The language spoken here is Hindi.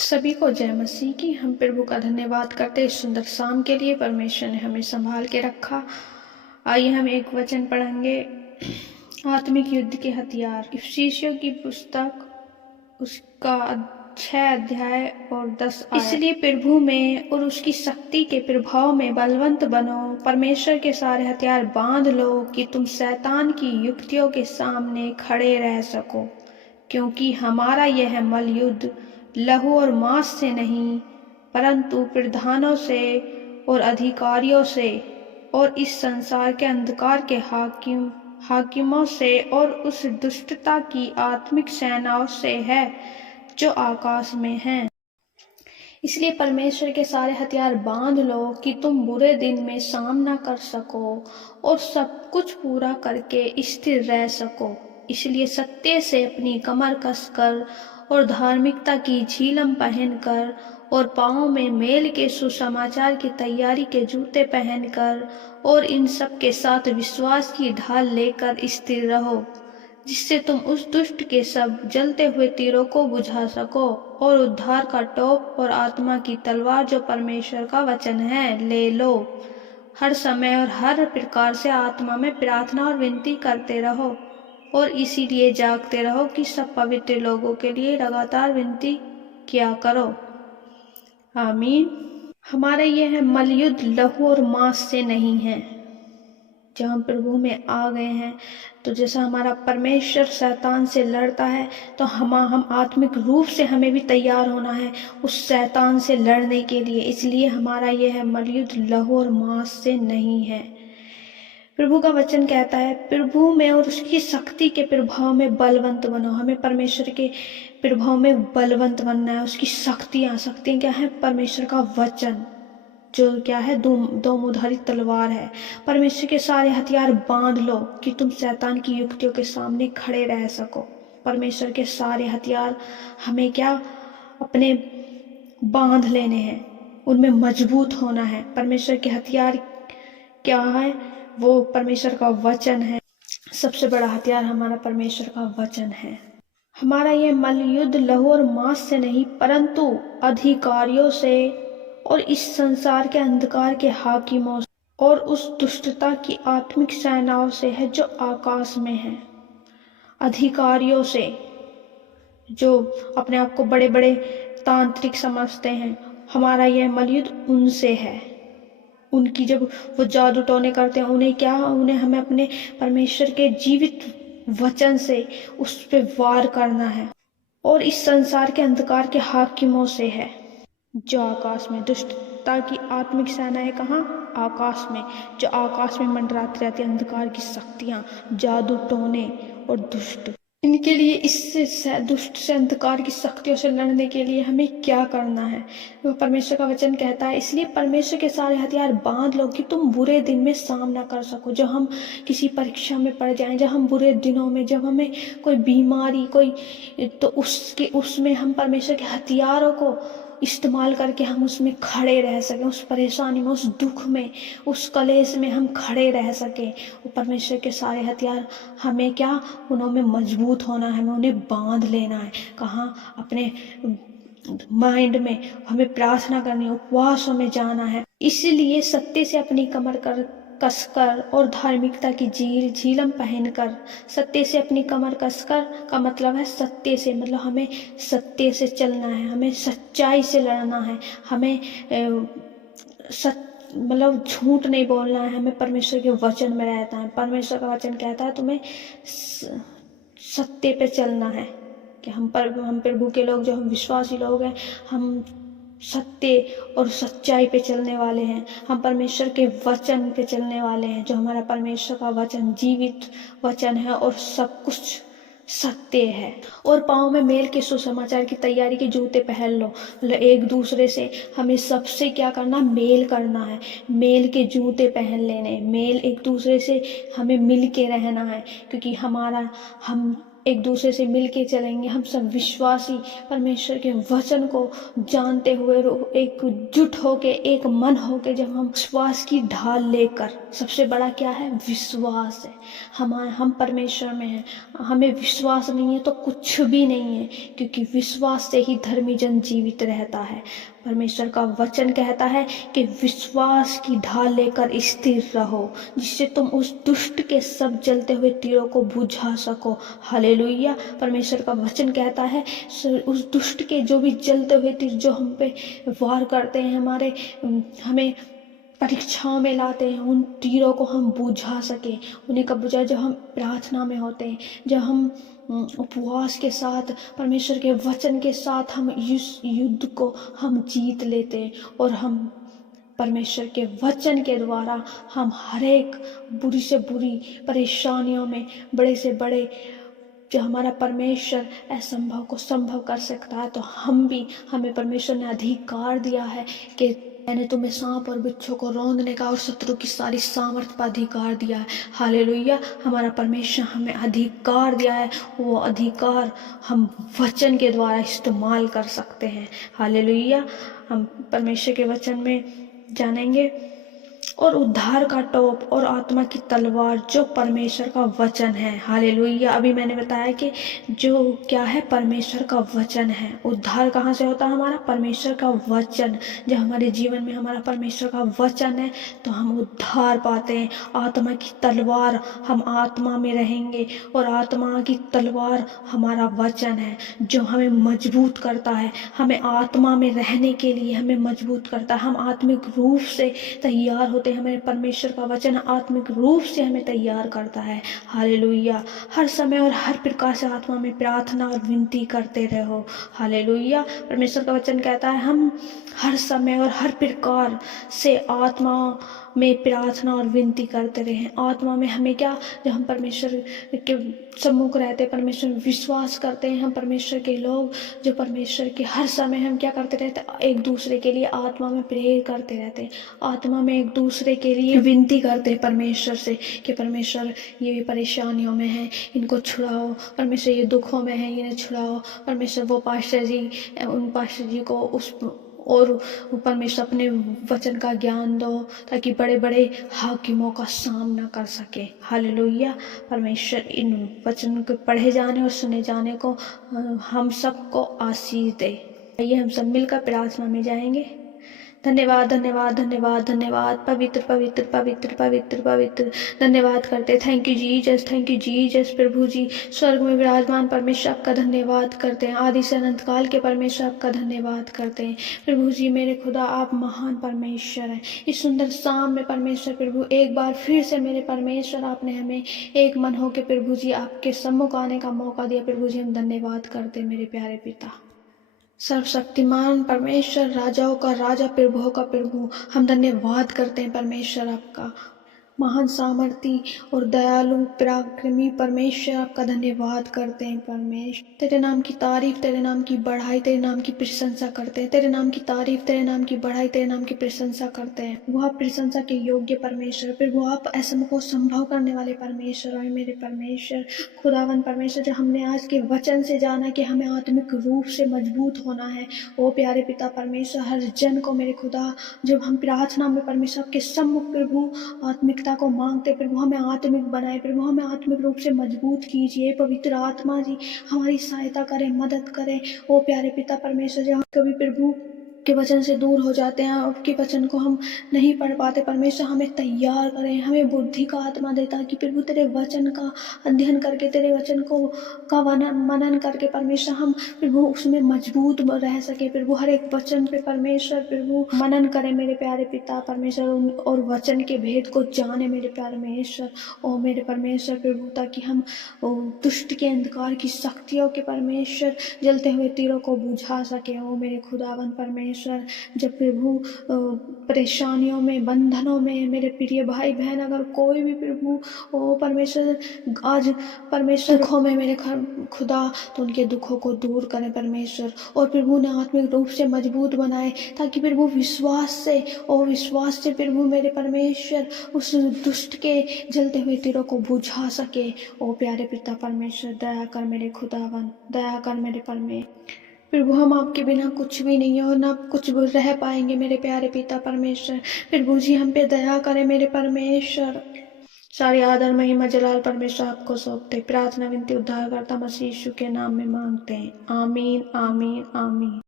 सभी को जय मसीह की। हम प्रभु का धन्यवाद करते इस सुंदर शाम के लिए। परमेश्वर ने हमें संभाल के रखा। आइए हम एक वचन पढ़ेंगे, आत्मिक युद्ध के हथियार। इफिसियों की पुस्तक उसका 6 अध्याय और 10 आयत। इसलिए प्रभु में और उसकी शक्ति के प्रभाव में बलवंत बनो, परमेश्वर के सारे हथियार बांध लो कि तुम शैतान की युक्तियों के सामने खड़े रह सको, क्योंकि हमारा यह मल युद्ध लहू और मांस से नहीं, परंतु प्रधानों से और अधिकारियों से और इस संसार के अंधकार के हाकिमों से और उस दुष्टता की आत्मिक सेनाओं से है जो आकाश में हैं। इसलिए परमेश्वर के सारे हथियार बांध लो कि तुम बुरे दिन में सामना कर सको और सब कुछ पूरा करके स्थिर रह सको। इसलिए सत्य से अपनी कमर कसकर और धार्मिकता की झिलम पहनकर और पाँव में मेल के सुसमाचार की तैयारी के जूते पहनकर और इन सब के साथ विश्वास की ढाल लेकर स्थिर रहो, जिससे तुम उस दुष्ट के सब जलते हुए तीरों को बुझा सको और उद्धार का टोप और आत्मा की तलवार जो परमेश्वर का वचन है ले लो। हर समय और हर प्रकार से आत्मा में प्रार्थना और विनती करते रहो और इसीलिए जागते रहो कि सब पवित्र लोगों के लिए लगातार विनती किया करो। आमीन। हमारा यह मलयुद्ध लहू और मांस से नहीं है। जब हम प्रभु में आ गए हैं तो जैसा हमारा परमेश्वर शैतान से लड़ता है, तो हम आत्मिक रूप से हमें भी तैयार होना है उस शैतान से लड़ने के लिए। इसलिए हमारा यह मलयुद्ध लहू और मांस से नहीं है। प्रभु का वचन कहता है, प्रभु में और उसकी शक्ति के प्रभाव में बलवंत बनो। हमें परमेश्वर के प्रभाव में बलवंत बनना है। उसकी शक्तियाँ क्या है? परमेश्वर का वचन जो क्या है? दो मुधारी तलवार है। परमेश्वर के सारे हथियार बांध लो कि तुम शैतान की युक्तियों के सामने खड़े रह सको। परमेश्वर के सारे हथियार हमें क्या अपने बांध लेने हैं, उनमें मजबूत होना है। परमेश्वर के हथियार क्या है? वो परमेश्वर का वचन है। सबसे बड़ा हथियार हमारा परमेश्वर का वचन है। हमारा ये मलयुद्ध लहू और मांस से नहीं, परंतु अधिकारियों से और इस संसार के अंधकार के हाकिमों और उस दुष्टता की आत्मिक सेनाओं से है जो आकाश में है। अधिकारियों से, जो अपने आप को बड़े बड़े तांत्रिक समझते हैं, हमारा यह मलयुद्ध उनसे है। उनकी जब वो जादू टोने करते हैं, उन्हें हमें अपने परमेश्वर के जीवित वचन से उस पे वार करना है। और इस संसार के अंधकार के हाकिमों से है जो आकाश में। दुष्टता की आत्मिक सेना है कहाँ? आकाश में। जो आकाश में मंडराती रहती है अंधकार की शक्तियाँ, जादू टोने और दुष्ट। इनके लिए, इससे दुष्ट से अंधकार की शक्तियों से लड़ने के लिए हमें क्या करना है? वो परमेश्वर का वचन कहता है, इसलिए परमेश्वर के सारे हथियार बांध लो कि तुम बुरे दिन में सामना कर सको। जब हम किसी परीक्षा में पड़ जाएं, जब हम बुरे दिनों में, जब हमें कोई बीमारी तो उसमें हम परमेश्वर के हथियारों को इस्तेमाल करके हम उसमें खड़े रह सकें। उस परेशानी में, उस दुख में, उस कलेश में हम खड़े रह सकें। वो परमेश्वर के सारे हथियार हमें क्या? उनमें मजबूत होना है, हमें उन्हें बांध लेना है। कहाँ? अपने माइंड में हमें प्रार्थना करनी है, उपवासों में जाना है। इसलिए सत्य से अपनी कमर कसकर और धार्मिकता की झिलम पहनकर। सत्य से अपनी कमर कसकर का मतलब है सत्य से, मतलब हमें सत्य से चलना है, हमें सच्चाई से लड़ना है, हमें मतलब झूठ नहीं बोलना है, हमें परमेश्वर के वचन में रहना है। परमेश्वर का वचन कहता है तुम्हें सत्य पे चलना है। कि हम प्रभु के लोग, जो हम विश्वासी लोग हैं, हम सत्य और सच्चाई पे चलने वाले हैं। हम परमेश्वर के वचन पे चलने वाले हैं, जो हमारा परमेश्वर का वचन जीवित वचन है और सब कुछ सत्य है। और पाँव में मेल के सुसमाचार की तैयारी के जूते पहन लो। मतलब एक दूसरे से हमें सबसे क्या करना? मेल करना है। मेल के जूते पहन लेने, मेल एक दूसरे से हमें मिल के रहना है, क्योंकि हम एक दूसरे से मिलके चलेंगे, हम सब विश्वासी परमेश्वर के वचन को जानते हुए एकजुट होके, एक मन होके, जब हम विश्वास की ढाल लेकर, सबसे बड़ा क्या है? विश्वास है। हम परमेश्वर में हैं, हमें विश्वास नहीं है तो कुछ भी नहीं है, क्योंकि विश्वास से ही धर्मी जन जीवित रहता है। परमेश्वर का वचन कहता है कि विश्वास की ढाल लेकर स्थिर रहो, जिससे तुम उस दुष्ट के सब जलते हुए तीरों को बुझा सको। हालेलुया। परमेश्वर का वचन कहता है उस दुष्ट के जो भी जलते हुए तीर जो हम पे वार करते हैं, हमें परीक्षाओं में लाते हैं, उन तीरों को हम बुझा सके। उन्हें कब बुझाए? जब हम प्रार्थना में होते हैं, जब हम उपवास के साथ, परमेश्वर के वचन के साथ हम इस युद्ध को हम जीत लेते हैं, और हम परमेश्वर के वचन के द्वारा हम हर एक बुरी से बुरी परेशानियों में, बड़े से बड़े, जो हमारा परमेश्वर असंभव को संभव कर सकता है, तो हमें परमेश्वर ने अधिकार दिया है कि मैंने तुम्हें सांप और बिच्छू को रौंदने का और शत्रु की सारी सामर्थ पर अधिकार दिया है। हालेलुया। हमारा परमेश्वर हमें अधिकार दिया है, वो अधिकार हम वचन के द्वारा इस्तेमाल कर सकते हैं। हालेलुया। हम परमेश्वर के वचन में जानेंगे, और उद्धार का टोप और आत्मा की तलवार जो परमेश्वर का वचन है। हालेलुया। अभी मैंने बताया कि जो क्या है? परमेश्वर का वचन है। उद्धार कहाँ से होता है? हमारा परमेश्वर का वचन। जब हमारे जीवन में हमारा परमेश्वर का वचन है तो हम उद्धार पाते हैं। आत्मा की तलवार, हम आत्मा में रहेंगे, और आत्मा की तलवार हमारा वचन है जो हमें मजबूत करता है, हमें आत्मा में रहने के लिए हमें मजबूत करता है। हम आत्मिक रूप से तैयार होते हैं। हमें परमेश्वर का वचन आत्मिक रूप से हमें तैयार करता है। हालेलुया। हर समय और हर प्रकार से आत्मा में प्रार्थना और विनती करते रहो। हालेलुया। परमेश्वर का वचन कहता है हम हर समय और हर प्रकार से आत्मा में प्रार्थना और विनती करते रहें। आत्मा में हमें क्या? जब हम परमेश्वर के सम्मुख रहते, परमेश्वर विश्वास करते हैं, हम परमेश्वर के लोग, जो परमेश्वर के हर समय हम क्या करते रहते? एक दूसरे के लिए आत्मा में प्रेयर करते रहते हैं, आत्मा में एक दूसरे के लिए विनती करते हैं परमेश्वर से कि परमेश्वर ये परेशानियों में है, इनको छुड़ाओ। परमेश्वर ये दुखों में है, इन्हें छुड़ाओ। परमेश्वर वो पास्टर जी, उन पास्टर जी को उस और परमेश्वर अपने वचन का ज्ञान दो, ताकि बड़े बड़े हाकिमों का सामना कर सके। हालेलुया। परमेश्वर इन वचनों के पढ़े जाने और सुने जाने को हम सबको आशीष दे। आइए हम सब मिलकर प्रार्थना में जाएंगे। धन्यवाद, धन्यवाद, धन्यवाद, धन्यवाद। पवित्र पवित्र पवित्र पवित्र पवित्र धन्यवाद करते। Thank you Jesus, thank you Jesus. प्रभु जी, स्वर्ग में विराजमान परमेश्वर आपका धन्यवाद करते हैं। आदि से अनंत काल के परमेश्वर आपका धन्यवाद करते हैं। प्रभु जी मेरे खुदा, आप महान परमेश्वर हैं। इस सुंदर शाम में परमेश्वर प्रभु, एक बार फिर से मेरे परमेश्वर आपने हमें एक मन होकर प्रभु जी आपके सम्मुख आने का मौका दिया। प्रभु जी हम धन्यवाद करते हैं मेरे प्यारे पिता। सर्वशक्तिमान परमेश्वर, राजाओं का राजा, प्रभुओं का प्रभु, हम धन्यवाद करते हैं परमेश्वर आपका। महान सामर्थी और दयालु पराक्रमी परमेश्वर, आपका धन्यवाद करते हैं परमेश्वर। तेरे नाम की तारीफ, तेरे नाम की बढ़ाई, तेरे नाम की प्रशंसा करते हैं। तेरे नाम की तारीफ, तेरे नाम की बढ़ाई, तेरे नाम की प्रशंसा करते हैं। वो आप प्रशंसा के योग्य परमेश्वर, फिर वो आप असंभव को संभव करने वाले परमेश्वर और मेरे परमेश्वर खुदावन परमेश्वर, जो हमने आज के वचन से जाना कि हमें आत्मिक रूप से मजबूत होना है। ओ प्यारे पिता परमेश्वर, हर जन को मेरे खुदा, जब हम प्रार्थना में परमेश्वर के सम्मुख प्रभु आत्मिकता को मांगते, प्रभु हमें आत्मिक बनाए, प्रभु हमें आत्मिक रूप से मजबूत कीजिए। पवित्र आत्मा जी हमारी सहायता करें, मदद करें। ओ प्यारे पिता परमेश्वर, जहाँ कभी प्रभु के वचन से दूर हो जाते हैं, आपके वचन को हम नहीं पढ़ पाते, परमेश्वर हमें तैयार करें, हमें बुद्धि का आत्मा दे, ताकि प्रभु तेरे वचन का अध्ययन करके, तेरे वचन को का मनन करके परमेश्वर हम प्रभु उसमें मजबूत रह सके। प्रभु हर एक वचन पे परमेश्वर प्रभु मनन करें मेरे प्यारे पिता परमेश्वर, और वचन के भेद को जाने मेरे प्यारे परमेश्वर। ओ मेरे परमेश्वर प्रभु, ताकि हम दुष्ट के अंधकार की शक्तियों के परमेश्वर जलते हुए तीरों को बुझा सके। ओ मेरे खुदावन परमेश्वर परमेश्वर। जब प्रभु परेशानियों में, बंधनों में मेरे प्रिय भाई बहन अगर कोई भी प्रभु ओ परमेश्वर आज परमेश्वर दुखों में मेरे खुदा, तो उनके दुखों को दूर करें परमेश्वर, और प्रभु ने आत्मिक रूप से मजबूत बनाए, ताकि प्रभु विश्वास से प्रभु मेरे परमेश्वर उस दुष्ट के जलते हुए तीरों को बुझा सके। ओ प्यारे पिता परमेश्वर, दया कर मेरे खुदावन, दया कर मेरे प्रभु। हम आपके बिना कुछ भी नहीं है और ना कुछ रह पाएंगे मेरे प्यारे पिता परमेश्वर। प्रभु जी हम पे दया करें मेरे परमेश्वर। सारी आदर महिमा जलाल परमेश्वर आपको सौंपते, प्रार्थना विनती उद्धारकर्ता मसीह यीशु के नाम में मांगते हैं। आमीन, आमीन, आमीन।